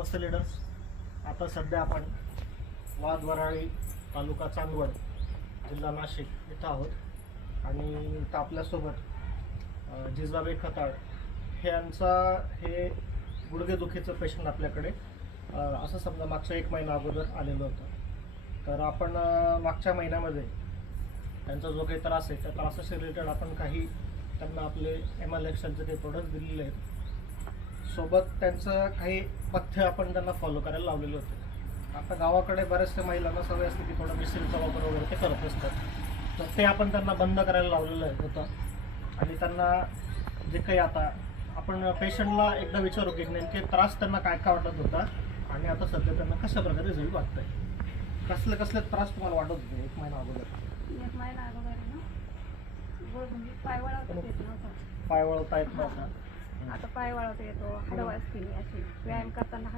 नमस्ते leaders. आता सध्या आपण वादवराळी तालुका चांदवड जिल्हा नाशिक इथं आहोत आणि इथं आपल्यासोबत जिजाबाई खताळ हे गुडघेदुखीचं पेशंट आपल्याकडे असं समजा मागच्या 1 महिना अगोदर आलेलं होतं. तर आपण मागच्या महिन्यामध्ये त्यांचा जो काही त्रास आहे त्या त्रासाशी रिलेटेड आपण काही त्यांना आपले MLXLचे काही प्रोडक्ट्स दिलेले आहेत. सोबत त्यांचं काही पथ्य आपण त्यांना फॉलो करायला लावलेले होते. आता गावाकडे बऱ्याचशा महिलांना सवय असते की थोडं मिसळीचा वापर वगैरे ते करत असतात. तर ते आपण त्यांना बंद करायला लावलेलं होतं. आणि त्यांना जे काही आता आपण पेशंटला एकदा विचारू की नेमके त्रास त्यांना काय काय वाटत होता आणि आता सध्या त्यांना कशा प्रकारे रिझल्ट वाटतंय. कसले त्रास तुम्हाला वाटत होते 1 महिना अगोदर? 1 महिना अगोदर ना म्हणजे पाय वळवता येत नव्हता. पाय वळवता येत नव्हता. आता पाय वळवता येतो, हळू असते अशी व्यायाम करताना